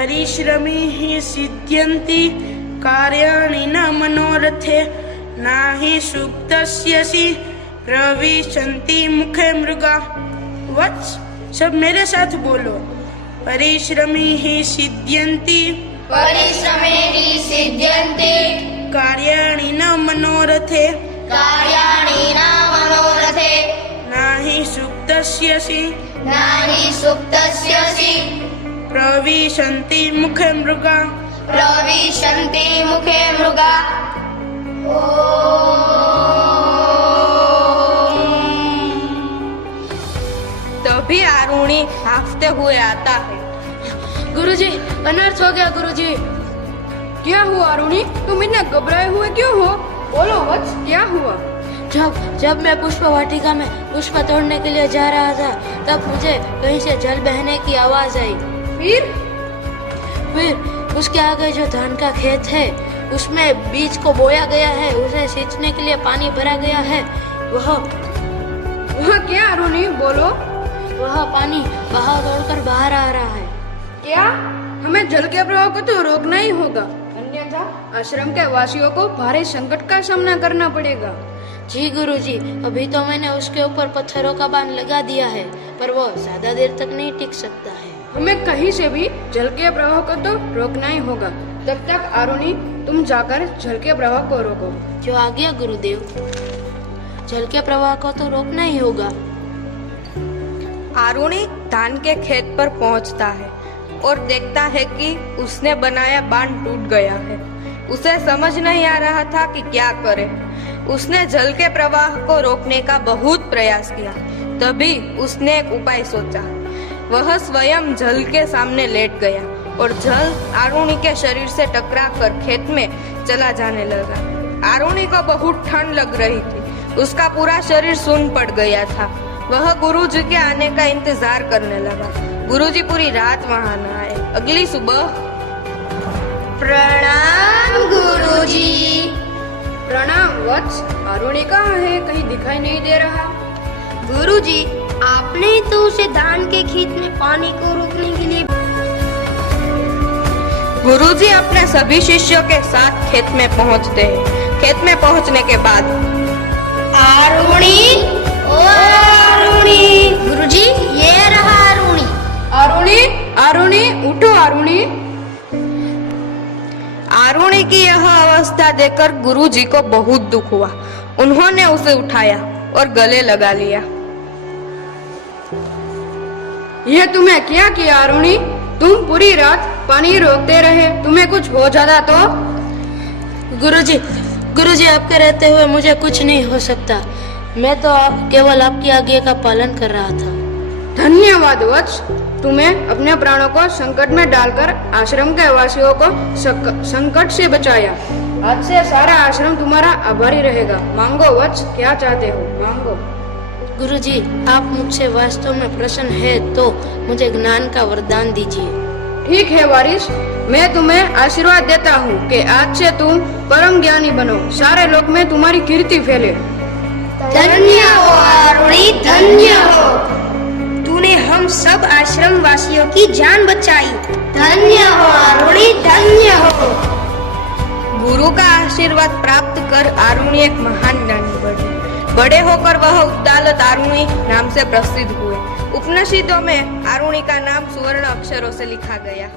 परिश्रमी सिद्ध्यन्ति कार्याणि न मनोरथे नाहि सुप्तस्यसि प्रविशन्ति मुखे मृगा। वत्स, सब मेरे साथ बोलो। परिश्रमी सिद्ध्यन्ति कार्याणि न मनोरथे नाहि सुप्तस्यसि प्रविशन्ति मुखे मृगा। तभी आरुणि हाफते हुए आता है। गुरुजी, अनर्थ हो गया गुरुजी। क्या हुआ आरुणि? तुम इतने घबराए हुए क्यों हो? बोलो वत्स, क्या हुआ? जब मैं पुष्प वाटिका में पुष्प तोड़ने के लिए जा रहा था तब मुझे कहीं से जल बहने की आवाज आई। फिर उसके आगे जो धान का खेत है उसमें बीज को बोया गया है, उसे सींचने के लिए पानी भरा गया है। वह क्या आरुणि? बोलो। वह पानी बहाव तोड़कर बाहर आ रहा है। क्या? हमें जल के प्रवाह को तो रोकना ही होगा, अन्यथा आश्रम के वासियों को भारी संकट का सामना करना पड़ेगा। जी गुरुजी, अभी तो मैंने उसके ऊपर पत्थरों का बांध लगा दिया है, पर वो ज्यादा देर तक नहीं टिक सकता है। हमें कहीं से भी जल के प्रवाह को तो रोकना ही होगा। तब तक आरुणि, तुम जाकर जल के प्रवाह को रोको। जो आज्ञा गुरुदेव। जल के प्रवाह को तो रोकना ही होगा। आरुणि धान के खेत पर पहुंचता है और देखता है कि उसने बनाया बांध टूट गया है। उसे समझ नहीं आ रहा था कि क्या करे। उसने जल के प्रवाह को रोकने का बहुत प्रयास किया। तभी उसने एक उपाय सोचा। वह स्वयं जल के सामने लेट गया और जल आरुणि के शरीर से टकराकर खेत में चला जाने लगा। आरुणि को बहुत ठंड लग रही थी। उसका पूरा शरीर सून पड़ गया था। वह गुरुजी के आने का इंतजार करने लगा। गुरुजी पूरी रात वहां न आए। अगली सुबह। प्रणाम गुरुजी। प्रणाम वत्स, आरुणि कहाँ है? कहीं दिखाई नहीं दे रहा। गुरुजी, आपने ही तो उसे धान के खेत में पानी को रोकने के लिए। गुरुजी अपने सभी शिष्यों के साथ खेत में पहुंचते हैं। खेत में पहुंचने के बाद आरुणि, ओ आरुणि। गुरुजी, ये रहा आरुणि। आरुणि, उठो आरुणि। आरुणि की यह अवस्था देखकर गुरुजी को बहुत दुख हुआ। उन्होंने उसे उठाया और गले लगा लिया। यह तुम्हें क्या किया आरुणि? तुम पूरी रात पानी रोकते रहे, तुम्हें कुछ हो जाता तो? गुरुजी आपके रहते हुए मुझे कुछ नहीं हो सकता। मैं तो केवल आपकी आज्ञा का पालन कर रहा था। धन्यवाद वत्स, तुम्हें अपने प्राणों को संकट में डालकर आश्रम के वासियों को संकट से बचाया। आज से सारा आश्रम तुम्हारा आभारी रहेगा। मांगो वत्स, क्या चाहते हो? मांगो। गुरुजी, आप मुझसे वास्तव में प्रसन्न है तो मुझे ज्ञान का वरदान दीजिए। ठीक है वारिस, मैं तुम्हें आशीर्वाद देता हूँ कि आज से तुम परम ज्ञानी बनो, सारे लोक में तुम्हारी कीर्ति फैले। धन्य हो आरुणि, धन्य हो। तूने हम सब आश्रम वासियों की जान बचाई। धन्य हो आरुणि, धन्य हो। गुरु का आशीर्वाद प्राप्त कर आरुणि एक महान ज्ञानी बने। बड़े होकर वह उद्दालक आरुणि नाम से प्रसिद्ध हुए। उपनिषदों में आरुणि का नाम सुवर्ण अक्षरों से लिखा गया।